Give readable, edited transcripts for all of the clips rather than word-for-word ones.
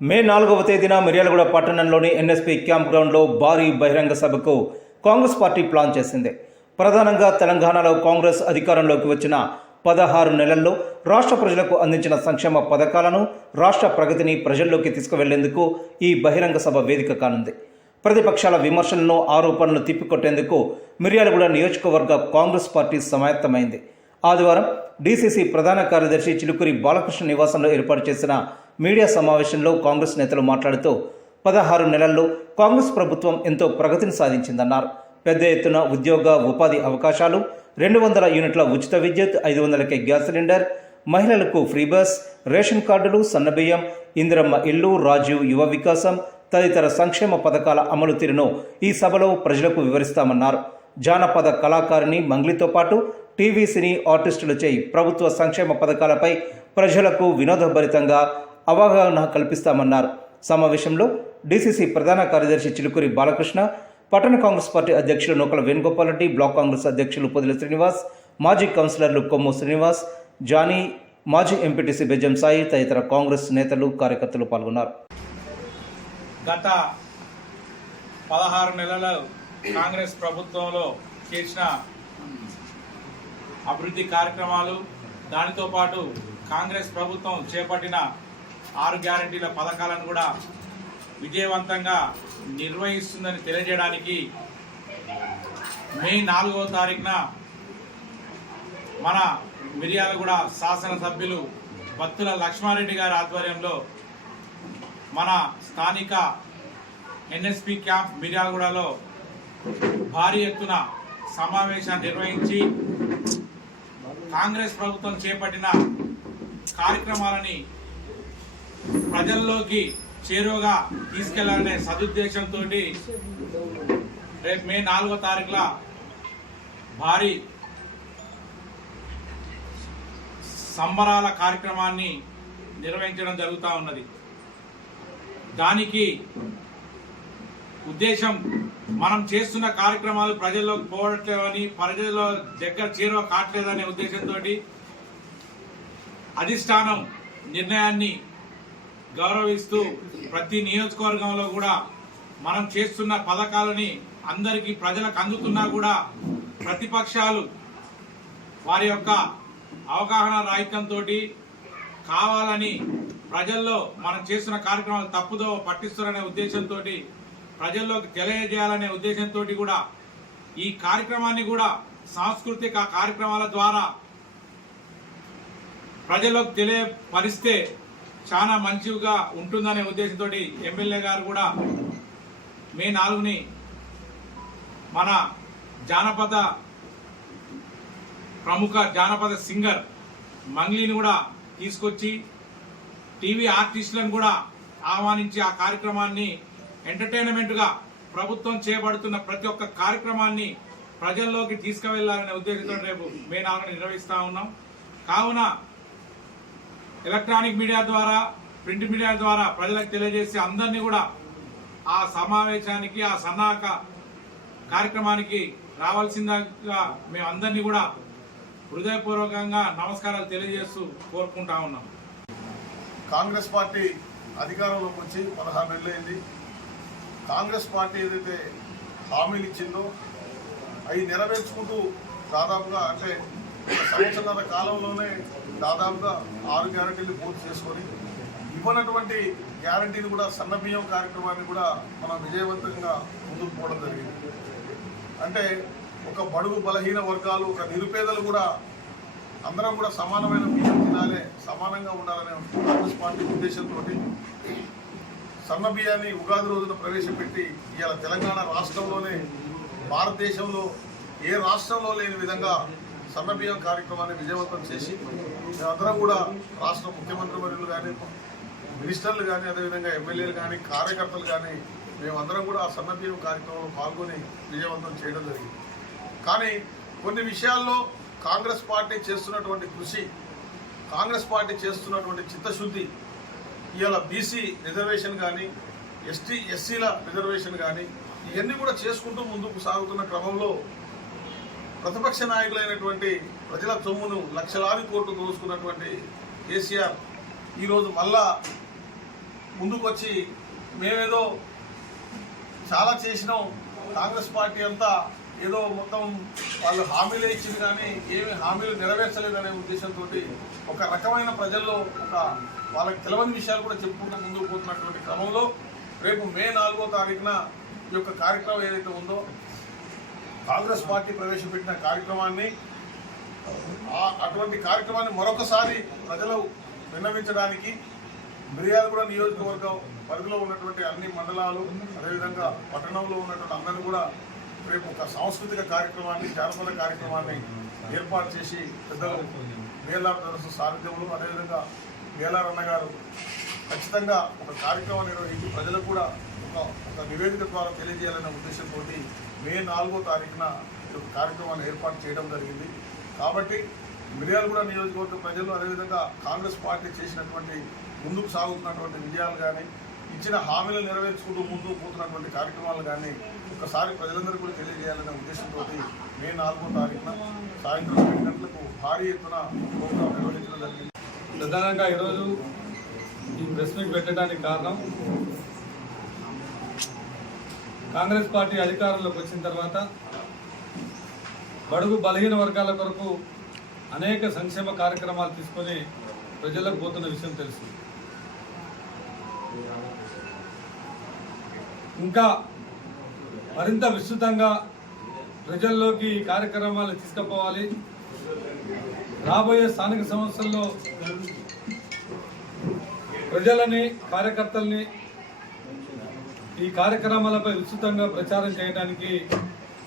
మే 4వ తేదీన మిర్యాలగూడ పట్టణంలోని ఎన్ఎస్పీ క్యాంప్ గ్రౌండ్లో భారీ బహిరంగ సభకు కాంగ్రెస్ పార్టీ ప్లాన్ చేసింది. ప్రధానంగా తెలంగాణలో కాంగ్రెస్ అధికారంలోకి వచ్చిన 16 నెలల్లో రాష్ట్ర ప్రజలకు అందించిన సంక్షేమ పథకాలను, రాష్ట్ర ప్రగతిని ప్రజల్లోకి తీసుకువెళ్లేందుకు ఈ బహిరంగ సభ వేదిక కానుంది. ప్రతిపక్షాల విమర్శలను, ఆరోపణలను తిప్పికొట్టేందుకు మిర్యాలగూడ నియోజకవర్గ కాంగ్రెస్ పార్టీ సమాయత్తమైంది. ఆదివారం డీసీసీ ప్రధాన కార్యదర్శి చిలుకూరి బాలకృష్ణ నివాసంలో ఏర్పాటు చేసిన మీడియా సమావేశంలో కాంగ్రెస్ నేతలు మాట్లాడుతూ 16 నెలల్లో కాంగ్రెస్ ప్రభుత్వం ఎంతో ప్రగతిని సాధించిందన్నారు. పెద్ద ఎత్తున ఉద్యోగ, ఉపాధి అవకాశాలు, 200 యూనిట్ల ఉచిత విద్యుత్, 500కే గ్యాస్ సిలిండర్, మహిళలకు ఫ్రీ బస్, రేషన్ కార్డులు, సన్నబియ్యం, ఇందిరమ్మ ఇల్లు, రాజీవ్ యువ వికాసం తదితర సంక్షేమ పథకాల అమలు తీరును ఈ సభలో ప్రజలకు వివరిస్తామన్నారు. జానపద కళాకారిణి మంగ్లీతో పాటు టీవీ, సినీ ఆర్టిస్టులచే ప్రభుత్వ సంక్షేమ పథకాలపై ప్రజలకు వినోదభరితంగా అవగాహన కల్పిస్తామన్నారు. సమావేశంలో డీసీసీ ప్రధాన కార్యదర్శి చిలుకూరి బాలకృష్ణ, పట్టణ కాంగ్రెస్ పార్టీ అధ్యక్షులు నూకల వేణుగోపాల్ రెడ్డి, బ్లాక్ కాంగ్రెస్ అధ్యక్షులు పొదిల శ్రీనివాస్, మాజీ కౌన్సిలర్లు కొమ్ము శ్రీనివాస్, జానీ, మాజీ ఎంపీటీసీ బెజ్జం సాయి తదితర కాంగ్రెస్ నేతలు, కార్యకర్తలు పాల్గొన్నారు. గత 16 నెలల కాంగ్రెస్ ప్రభుత్వంలో చేసిన అభివృద్ధి కార్యక్రమాలు, దానితో పాటు కాంగ్రెస్ ప్రభుత్వం చేపట్టిన 6 గ్యారంటీల పథకాలను కూడా విజయవంతంగా నిర్వహిస్తుందని తెలియజేయడానికి మే 4వ తారీఖున మన మిర్యాలగూడ శాసనసభ్యులు బత్తుల లక్ష్మారెడ్డి గారి ఆధ్వర్యంలో మన స్థానిక ఎన్ఎస్పీ క్యాంప్ మిర్యాలగూడలో భారీ ఎత్తున సమావేశాన్ని నిర్వహించి కాంగ్రెస్ ప్రభుత్వం చేపట్టిన కార్యక్రమాలని ప్రజల్లోకి చేరువగా తీసుకెళ్లాలనే సదుద్దేశంతో రేపు మే 4వ తారీఖున భారీ సంబరాల కార్యక్రమాన్ని నిర్వహించడం జరుగుతూ ఉన్నది. దానికి ఉద్దేశం మనం చేస్తున్న కార్యక్రమాలు ప్రజల్లోకి పోవట్లేదని, ప్రజల దగ్గర చేరువ కావట్లేదనే ఉద్దేశంతో అధిష్టానం నిర్ణయాన్ని గౌరవిస్తూ ప్రతి నియోజకవర్గంలో కూడా మనం చేస్తున్న పథకాలని అందరికీ ప్రజలకు అందుతున్నా కూడా ప్రతిపక్షాలు వారి యొక్క అవగాహన రాహిత్యంతో కావాలని ప్రజల్లో మనం చేస్తున్న కార్యక్రమాలు తప్పుదో పట్టిస్తున్నారనే ఉద్దేశంతో ప్రజల్లోకి తెలియజేయాలనే ఉద్దేశంతో కూడా ఈ కార్యక్రమాన్ని కూడా సాంస్కృతిక కార్యక్రమాల ద్వారా ప్రజల్లోకి తెలియపరిస్తే చాలా మంచిగా ఉంటుందనే ఉద్దేశంతో ఎమ్మెల్యే గారు కూడా మే 4ని మన ప్రముఖ జానపద సింగర్ మంగ్లీని కూడా తీసుకొచ్చి టీవీ ఆర్టిస్టులను కూడా ఆహ్వానించి ఆ కార్యక్రమాన్ని ఎంటర్టైన్మెంట్గా ప్రభుత్వం చేపడుతున్న ప్రతి ఒక్క కార్యక్రమాన్ని ప్రజల్లోకి తీసుకువెళ్లాలనే ఉద్దేశంతో రేపు మే 4ని నిర్వహిస్తూ ఉన్నాం. కావున ఎలక్ట్రానిక్ మీడియా ద్వారా, ప్రింట్ మీడియా ద్వారా ప్రజలకు తెలియజేసి అందరినీ కూడా ఆ సమావేశానికి, ఆ సన్నాహక కార్యక్రమానికి రావాల్సిందిగా మేము అందరినీ కూడా హృదయపూర్వకంగా నమస్కారాలు తెలియజేస్తూ కోరుకుంటా ఉన్నాం. కాంగ్రెస్ పార్టీ అధికారంలోకి వచ్చి 16 నెలలైంది. కాంగ్రెస్ పార్టీ ఏదైతే హామీలు ఇచ్చిందో అవి నెరవేర్చుకుంటూ దాదాపుగా అంటే సంవత్సరాల కాలంలోనే దాదాపుగా 6 గ్యారంటీలు పూర్తి చేసుకొని ఇవ్వనటువంటి గ్యారంటీని కూడా సన్నబియ్యం కార్యక్రమాన్ని కూడా మనం విజయవంతంగా ముందుకు పోవడం జరిగింది. అంటే ఒక బడుగు బలహీన వర్గాలు, ఒక నిరుపేదలు కూడా అందరం కూడా సమానమైన బియ్యం తినాలి, సమానంగా ఉండాలనే కాంగ్రెస్ పార్టీ ఉద్దేశంతో సన్న బియ్యాన్ని ఉగాది రోజున ప్రవేశపెట్టి ఇవాళ తెలంగాణ రాష్ట్రంలోనే భారతదేశంలో ఏ రాష్ట్రంలో లేని విధంగా సన్న బియ్యం కార్యక్రమాన్ని విజయవంతం చేసి మేమందరం కూడా రాష్ట్ర ముఖ్యమంత్రి వర్యులు కానీ, మినిస్టర్లు కానీ, అదేవిధంగా ఎమ్మెల్యేలు కానీ, కార్యకర్తలు కానీ మేమందరం కూడా ఆ సన్న బియ్యం కార్యక్రమంలో పాల్గొని విజయవంతం చేయడం జరిగింది. కానీ కొన్ని విషయాల్లో కాంగ్రెస్ పార్టీ చేస్తున్నటువంటి కృషి, కాంగ్రెస్ పార్టీ చేస్తున్నటువంటి చిత్తశుద్ధి, ఇవాళ బీసీ రిజర్వేషన్ కానీ, ఎస్సీల రిజర్వేషన్ కానీ ఇవన్నీ కూడా చేసుకుంటూ ముందుకు సాగుతున్న క్రమంలో ప్రతిపక్ష నాయకులైనటువంటి ప్రజల సొమ్మును లక్షలాది కోట్లు దోచుకున్నటువంటి కేసీఆర్ ఈరోజు మళ్ళా ముందుకొచ్చి మేమేదో చాలా చేసినాం, కాంగ్రెస్ పార్టీ అంతా ఏదో మొత్తం వాళ్ళు హామీలే ఇచ్చింది కానీ ఏమి హామీలు నెరవేర్చలేదనే ఉద్దేశంతో ఒక రకమైన ప్రజల్లో ఒక వాళ్ళకి తెలియని విషయాలు కూడా చెప్పుకుంటూ ముందుకు పోతున్నటువంటి క్రమంలో రేపు మే 4వ తారీఖున ఈ యొక్క కార్యక్రమం ఏదైతే ఉందో కాంగ్రెస్ పార్టీ ప్రవేశపెట్టిన కార్యక్రమాన్ని అటువంటి కార్యక్రమాన్ని మరొకసారి ప్రజలు విన్నవించడానికి మిర్యాలగూడ నియోజకవర్గం పరిధిలో ఉన్నటువంటి అన్ని మండలాలు అదేవిధంగా పట్టణంలో ఉన్నటువంటి అందరూ కూడా రేపు ఒక సాంస్కృతిక కార్యక్రమాన్ని జానపద కార్యక్రమాన్ని ఏర్పాటు చేసి పెద్దలు వేలార్ దరసు సారథ్యంలో అదేవిధంగా వేలార్ అన్న గారు ఖచ్చితంగా ఒక కార్యక్రమం నిర్వహించి ప్రజలకు కూడా ఒక నివేదిక ద్వారా తెలియజేయాలనే ఉద్దేశంతో మే 4వ తారీఖున ఈ యొక్క కార్యక్రమాన్ని ఏర్పాటు చేయడం జరిగింది. కాబట్టి మిర్యాలగూడ నియోజకవర్గ ప్రజలు అదేవిధంగా కాంగ్రెస్ పార్టీ చేసినటువంటి ముందుకు సాగుతున్నటువంటి విజయాలు కానీ ఇచ్చిన హామీలు నెరవేర్చుకుంటూ ముందుకు పోతున్నటువంటి కార్యక్రమాలు కానీ ఒకసారి ప్రజలందరూ కూడా తెలియజేయాలనే ఉద్దేశంతో మే 4వ తారీఖున సాయంత్రం 7 గంటలకు భారీ ఎత్తున ప్రోగ్రాం నిర్వహించడం జరిగింది. ప్రధానంగా ఈరోజు ఈ ప్రెస్ మీట్ పెట్టడానికి కారణం కాంగ్రెస్ పార్టీ అధికారంలోకి వచ్చిన తర్వాత బడుగు బలహీన వర్గాల కొరకు అనేక సంక్షేమ కార్యక్రమాలు తీసుకొని ప్రజలకు పోతున్న విషయం తెలుసు. ఇంకా మరింత విస్తృతంగా ప్రజల్లోకి ఈ కార్యక్రమాలు తీసుకుపోవాలి. రాబోయే స్థానిక సంస్థల్లో ప్రజలని కార్యకర్తల్ని ఈ కార్యక్రమాలపై విస్తృతంగా ప్రచారం చేయడానికి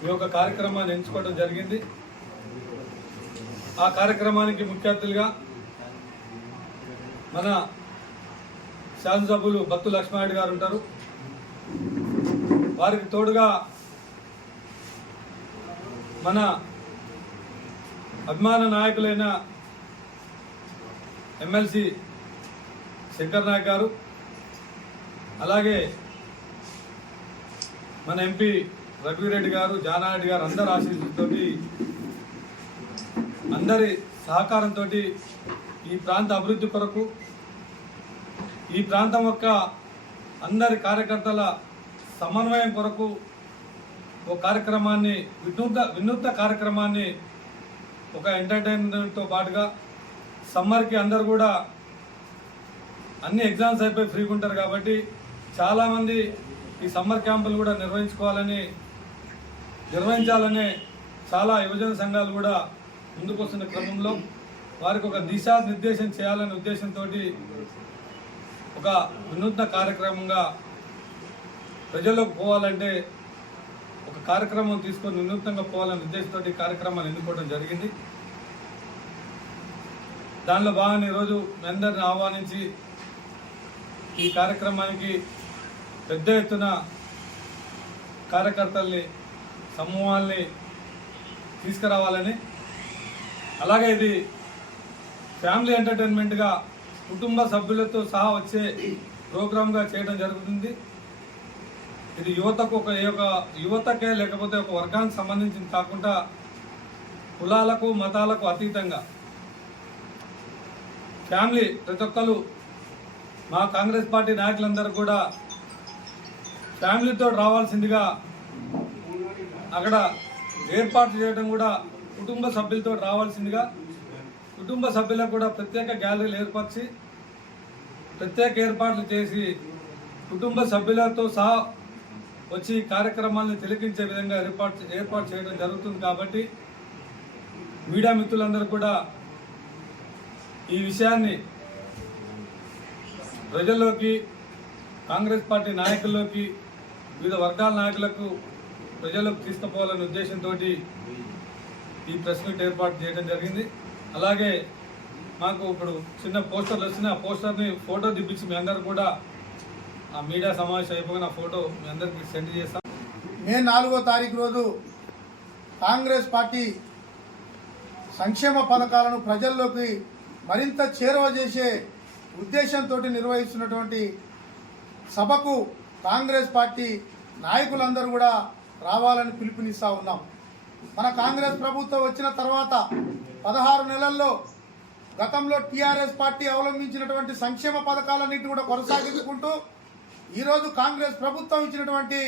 ఈ యొక్క కార్యక్రమాన్ని ఎంచుకోవడం జరిగింది. ఆ కార్యక్రమానికి ముఖ్య అతిథులుగా మన శాసనసభ్యులు బత్తు లక్ష్మారెడ్డి గారు ఉంటారు. వారికి తోడుగా మన అభిమాన నాయకులైన ఎమ్మెల్సీ శంకర్ నాయక్ గారు, అలాగే మన ఎంపీ రఘువీరెడ్డి గారు, జానారెడ్డి గారు అందరి ఆశీస్సులతో అందరి సహకారంతో ఈ ప్రాంత అభివృద్ధి కొరకు ఈ ప్రాంతం యొక్క అందరి కార్యకర్తల సమన్వయం కొరకు ఒక కార్యక్రమాన్ని వినూత్న కార్యక్రమాన్ని ఒక ఎంటర్టైన్మెంట్తో పాటుగా సమ్మర్కి అందరు కూడా అన్ని ఎగ్జామ్స్ అయిపోయి ఫ్రీగా ఉంటారు కాబట్టి చాలామంది ఈ సమ్మర్ క్యాంపులు కూడా నిర్వహించాలనే చాలా యువజన సంఘాలు కూడా ముందుకు వస్తున్న క్రమంలో వారికి ఒక దిశానిర్దేశం చేయాలనే ఉద్దేశంతో ఒక వినూత్న కార్యక్రమంగా ప్రజల్లోకి పోవాలంటే ఒక కార్యక్రమం తీసుకొని వినూత్నంగా పోవాలనే ఉద్దేశంతో ఈ కార్యక్రమాన్ని ఎన్నుకోవడం జరిగింది. దానిలో భాగంగా ఈరోజు మీ అందరిని ఆహ్వానించి ఈ కార్యక్రమానికి పెద్ద ఎత్తున కార్యకర్తల్ని సమూహాల్ని తీసుకురావాలని, అలాగే ఇది ఫ్యామిలీ ఎంటర్టైన్మెంట్గా కుటుంబ సభ్యులతో సహా వచ్చే ప్రోగ్రామ్గా చేయడం జరుగుతుంది. ఇది యువతకే లేకపోతే ఒక వర్గానికి సంబంధించింది కాకుండా కులాలకు మతాలకు అతీతంగా ఫ్యామిలీ ప్రతి ఒక్కరు మా కాంగ్రెస్ పార్టీ నాయకులందరూ కూడా ఫ్యామిలీతో రావాల్సిందిగా అక్కడ ఏర్పాటు చేయడం కూడా కుటుంబ సభ్యులతో రావాల్సిందిగా కుటుంబ సభ్యులకు కూడా ప్రత్యేక గ్యాలరీలు ఏర్పరిచి ప్రత్యేక ఏర్పాట్లు చేసి కుటుంబ సభ్యులతో సహా వచ్చి కార్యక్రమాలను తిలకించే విధంగా ఏర్పాటు చేయడం జరుగుతుంది. కాబట్టి మీడియా మిత్రులందరూ కూడా ఈ విషయాన్ని ప్రజల్లోకి, కాంగ్రెస్ పార్టీ నాయకుల్లోకి, వివిధ వర్గాల నాయకులకు ప్రజలకు తీసుకుపోవాలనే ఉద్దేశంతో ఈ ప్రెస్ మీట్ ఏర్పాటు చేయడం జరిగింది. అలాగే మాకు ఇప్పుడు చిన్న పోస్టర్లు వచ్చిన ఆ పోస్టర్ని ఫోటో దిప్పించి మీ అందరూ కూడా ఆ మీడియా సమావేశం అయిపోయిన ఫోటో మీ అందరికీ సెండ్ చేస్తాం. మే 4వ తారీఖు రోజు కాంగ్రెస్ పార్టీ సంక్షేమ పథకాలను ప్రజల్లోకి మరింత చేరువ చేసే ఉద్దేశంతో నిర్వహిస్తున్నటువంటి సభకు కాంగ్రెస్ పార్టీ నాయకులందరూ కూడా రావాలని పిలుపునిస్తూ ఉన్నాం. మన కాంగ్రెస్ ప్రభుత్వం వచ్చిన తర్వాత 16 నెలల్లో గతంలో టీఆర్ఎస్ పార్టీ అవలంబించినటువంటి సంక్షేమ పథకాలన్నింటినీ కూడా కొనసాగించుకుంటూ ఈరోజు కాంగ్రెస్ ప్రభుత్వం ఇచ్చినటువంటి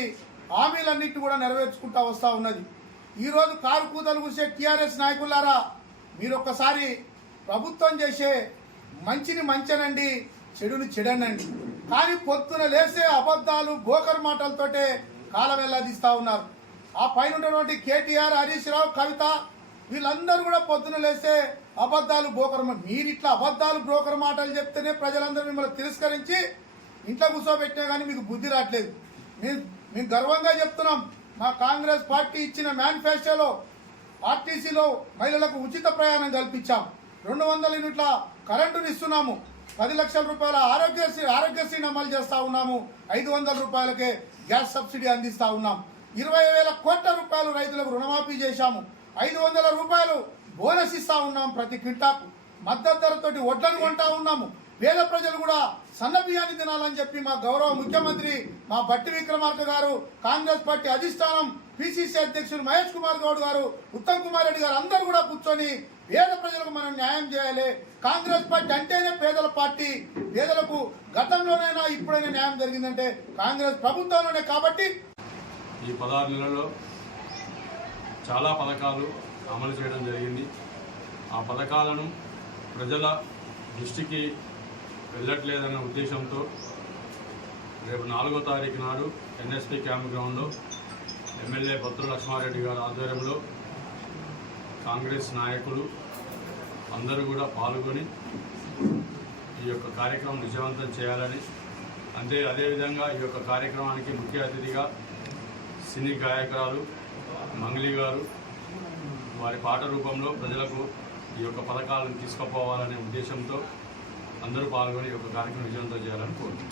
హామీలన్నింటినీ కూడా నెరవేర్చుకుంటూ వస్తూ ఉన్నది. ఈరోజు కారు కూతలు కూసే టీఆర్ఎస్ నాయకులారా, మీరు ఒక్కసారి ప్రభుత్వం చేసే మంచిని మంచనండి, చెడుని చెడనండి. కానీ పొద్దున లేసే అబద్ధాలు బోకర్ మాటలతోటే కాలం వెళ్లాదిస్తూ ఉన్నారు. ఆ పైన ఉన్నటువంటి కేటీఆర్, హరీష్ రావు, కవిత వీళ్ళందరూ కూడా పొద్దున లేస్తే అబద్ధాలు బ్రోకర్. మీరు ఇట్లా అబద్ధాలు బ్రోకర్ మాటలు చెప్తేనే ప్రజలందరూ మిమ్మల్ని తిరస్కరించి ఇంట్లో కూర్చోబెట్టినా కానీ మీకు బుద్ధి రావట్లేదు. మేము గర్వంగా చెప్తున్నాం, మా కాంగ్రెస్ పార్టీ ఇచ్చిన మేనిఫెస్టోలో ఆర్టీసీలో మహిళలకు ఉచిత ప్రయాణం కల్పించాం, 200 యూనిట్ల కరెంటుని ఇస్తున్నాము, 10 లక్షల రూపాయల ఆరోగ్యశ్రీని అమలు చేస్తా ఉన్నాము, 500 రూపాయలకే గ్యాస్ సబ్సిడీ అందిస్తా ఉన్నాం, 20,000 కోట్ల రూపాయలు రైతులకు రుణమాఫీ చేశాము, 500 రూపాయలు బోనస్ ఇస్తా ఉన్నాం ప్రతి క్వింటాకు, మద్దతు ధరతోటి వడ్లను కొంటా ఉన్నాము. పేద ప్రజలు కూడా సన్న బియ్యాన్ని తినాలని చెప్పి మా గౌరవ ముఖ్యమంత్రి మా బట్టి విక్రమార్క గారు, కాంగ్రెస్ పార్టీ అధిష్టానం, పిసిసి అధ్యక్షులు మహేష్ కుమార్ గౌడ్ గారు, ఉత్తమ్ కుమార్ రెడ్డి గారు అందరూ కూడా కూర్చొని పేద ప్రజలకు మనం న్యాయం చేయాలి. కాంగ్రెస్ పార్టీ అంటేనే పేదల పార్టీ. పేదలకు గతంలోనైనా ఇప్పుడైనా న్యాయం జరిగిందంటే కాంగ్రెస్ ప్రభుత్వంలోనే. కాబట్టి ఈ 16 నెలల్లో చాలా పథకాలు అమలు చేయడం జరిగింది. ఆ పథకాలను ప్రజల దృష్టికి వెళ్ళట్లేదన్న ఉద్దేశంతో రేపు 4వ తారీఖు నాడు ఎన్ఎస్పి క్యాంప్ గ్రౌండ్లో ఎమ్మెల్యే బొత్తుల లక్ష్మారెడ్డి గారి ఆధ్వర్యంలో కాంగ్రెస్ నాయకులు అందరూ కూడా పాల్గొని ఈ యొక్క కార్యక్రమం విజయవంతం చేయాలని, అదేవిధంగా ఈ యొక్క కార్యక్రమానికి ముఖ్య అతిథిగా సినీ గాయకురాలు మంగళి గారు వారి పాట రూపంలో ప్రజలకు ఈ యొక్క పథకాలను తీసుకుపోవాలనే ఉద్దేశంతో అందరూ పాల్గొని ఈ యొక్క కార్యక్రమం విజయవంతం చేయాలని కోరుతున్నాను.